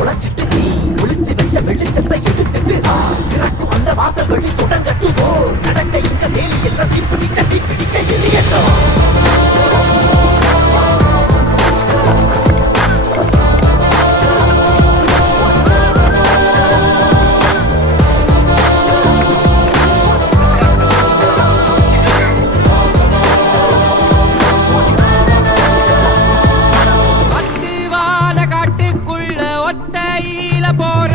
தொலைச்சிட்டு நீ ஒளிச்சு வச்ச வெளிச்சத்தை எடுத்துட்டு இறக்கும் அந்த வாசல் வழி தொடங்கட்டு போர் நடக்க இங்க வேலி எல்லாம் தீப்பிடிக்க எரியட்டும். போற